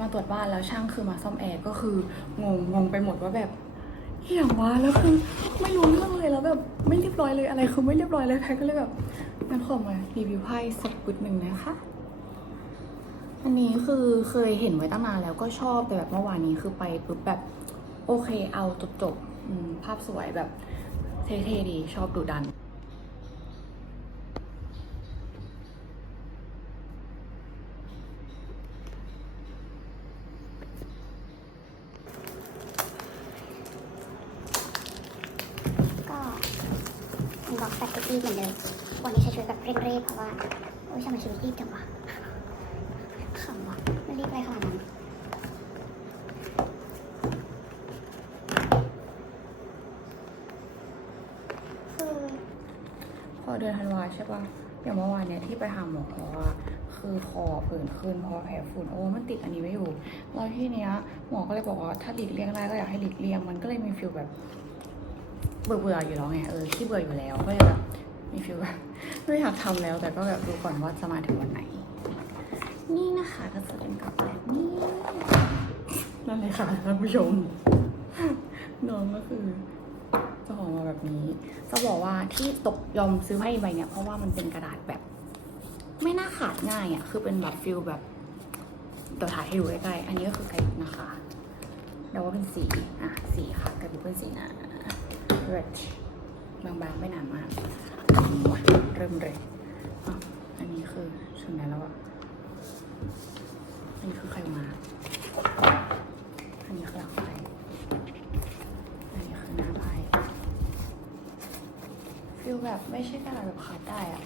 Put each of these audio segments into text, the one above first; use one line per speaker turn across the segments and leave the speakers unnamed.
มาตรวจบ้านแล้วช่างคือมาซ่อมแอร์ก็คืองงงงไปหมดว่าแบบเหี้อย่างวะแล้วคือไม่รู้เรื่องเลยแล้วแบบไม่เรียบร้อยเลยอะไรคือไม่เรียบร้อยเลยแพทก็เลยแบบงั้นขอมารีวิวไพ่สักกุดหนึ่งนะคะอันนี้คือเคยเห็นไว้ตั้งนานแล้วก็ชอบแต่แบบเมื่อวานนี้คือไปปุ๊บแบบโอเคเอาจบจบๆภาพสวยแบบเท่ๆดีชอบดูดัน
ก็เป็นบอก แบบรีบเหมือนเดิม วันนี้ใช้ชีวิตแบบเร่งรีบเพราะว่า โอ้ยทำไมชีวิตรีบจังวะขำวะมันรีบอะไรขนาดนั้นคือ
พอเดือนธันวาใช่ปะอย่างเมื่อวานเนี่ยที่ไปหาหมออะคือคอผื่นขึ้นเพราะแผลฝุ่นโอ้มันติดอันนี้ไว้อยู่แล้วที่เนี้ยหมอก็เลยบอกว่าถ้าหลีกเลี่ยงได้ก็อยากให้หลีกเลี่ยงมันก็เลยมีฟิลแบบ เบื่อเบื่อๆอยู่แล้วไงเออที่เบื่ออยู่แล้วก็เลยแบบมีฟิลแบบไม่อยากทำแล้ว แต่ก็แบบดูก่อนว่าจะมาถึงวันไหน นี่นะคะก็จะเป็นกับแบบนี้นั่นเลยค่ะท่านผู้ชมน้องก็คือจะขอมาแบบนี้จะบอกว่าที่ตกยอมซื้อให้ใบเนี่ยเพราะว่ามันเป็นกระดาษแบบ ไม่น่าขาดง่ายอะ่ะคือเป็นแบบฟิลแบบเดี๋ยวถ่ายให้ดูใกล้ๆอันนี้ก็คือไก่บุ๊กนะคะเดาว่าเป็นสีอะสีค่ะก่บุ๊กเป็นสีห นา red บางๆไม่หนามาก เริ่มเลยอะอันนี้คือถึงไหนแล้วอะอันนี้คือใครมา อันนี้คือหลังไพ่อันนี้คือหน้าไพ่ฟิลแบบไม่ใช่กระดาษแบบขาดได้อะ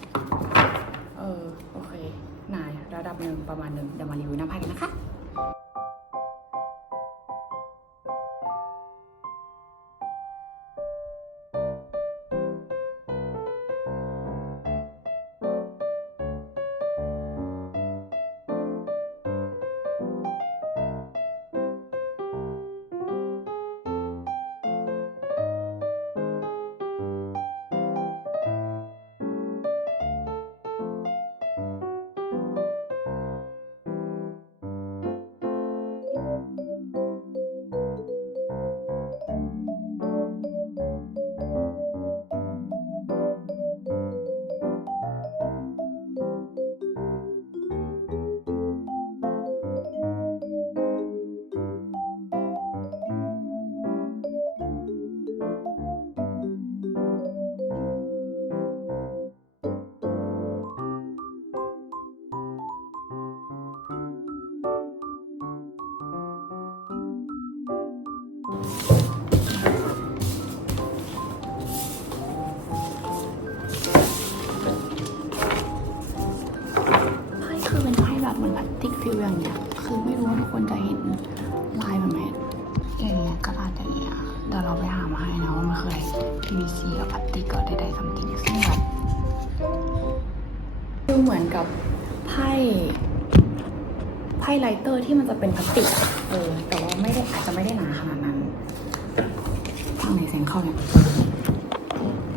เออ โอเค นายระดับหนึ่งประมาณหนึ่งเดี๋ยวมารีวิวหน้าไพ่กันนะคะ เหมือนพลาสติกฟิลอย่างเงี้ย คือไม่รู้ว่าทุกคนจะเห็นลายมันไหมอย่างเงี้ยกระดาษอย่างเงี้ยเดี๋ยวเราไปหามาให้นะว่ามันคืออะไร PVC กับพลาสติกก็ใดๆซัมติงซึ่งแบบดูเหมือนกับไพ่ไพ่ไลเตอร์ที่มันจะเป็นพลาสติกเออแต่ว่าไม่ได้อาจจะไม่ได้หนาขนาดนั้นทางไหนแสงเข้าเนี่ย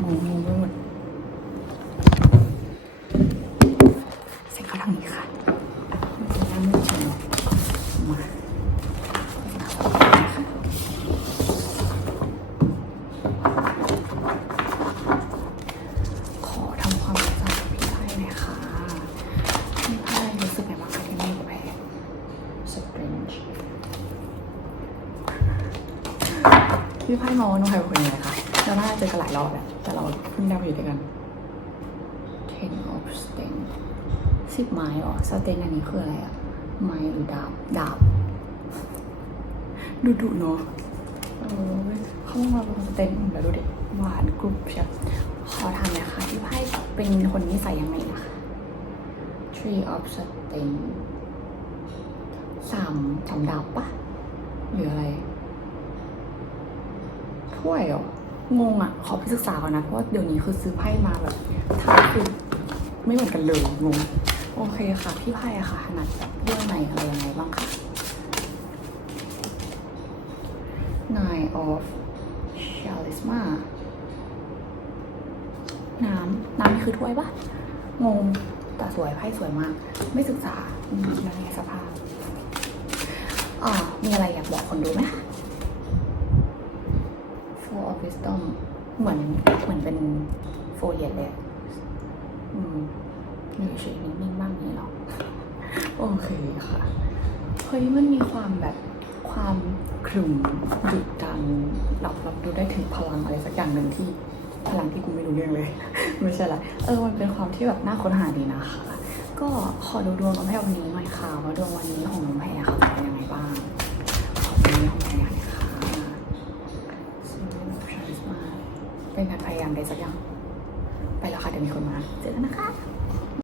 งงงงไปหมด เสียงเข้าทางนี้ค่ะมันจะน่ามืดจัง มาพี่ไพ่หน่อยค่ะพี่ไพ่รู้สึกไงบ้างคะที่ไม่อยู่แพ้สปริงพี่ไพ่มองว่าน้องไพ่เป็นคนยังไงคะเราน่าจะเจอกันหลายรอบแหล้วแต่เราเพิ่งได้มาอยู่ด้วยกัน Ten of Stain สิบไม้หรอ สเตนอันนี้คืออะไรอะ ไม้หรือดาบ ดาบ ดูดุเนาะเออเข้ามาเป็นสเตนแล้วดูดิหวานกรุบใช่ขอถามหน่อยค่ะที่ไพ่เป็นคนนิสัยยังไงนะคะ Tree of Stain สามสามดาบปะหรืออะไรถ้วยเหรองงอะ ขอไปศึกษาก่อนนะ เพราะว่าเดี๋ยวนี้คือซื้อไพ่มาแบบถ้าคือไม่เหมือนกันเลยงง โอเคค่ะ พี่ไพ่ค่ะถนัดเรื่องไหนอะไรยังไงบ้างคะ Nine of Charisma น้ำ น้ำคือถ้วยปะงง แต่สวยไพ่สวยมาก ไม่ศึกษาอืมยังไงสภาพอ่ามีอะไรอยากบอกคนดูไหม Four of Wisdom เหมือนเหมือนเป็นโฟเยตเลย อยู่เฉยนิ่งบ้างนี้หรอโอเคค่ะเฮ้ยมันมีความแบบความขรึมดุดันรับรับดูได้ถึงพลังอะไรสักอย่างหนึ่งที่พลังที่กูไม่รู้เรื่องเลย ไม่ใช่ละเออมันเป็นความที่แบบน่าค้นหาดีนะคะ ก็ขอดูดวงน้องแพรวันนี้หน่อยค่ะว่าดวงวันนี้ของน้องแพรค่ะเป็นยังไงบ้างขอดูดวงของแพรน่ยค่ะเป็นการพยายามใดสักอย่าง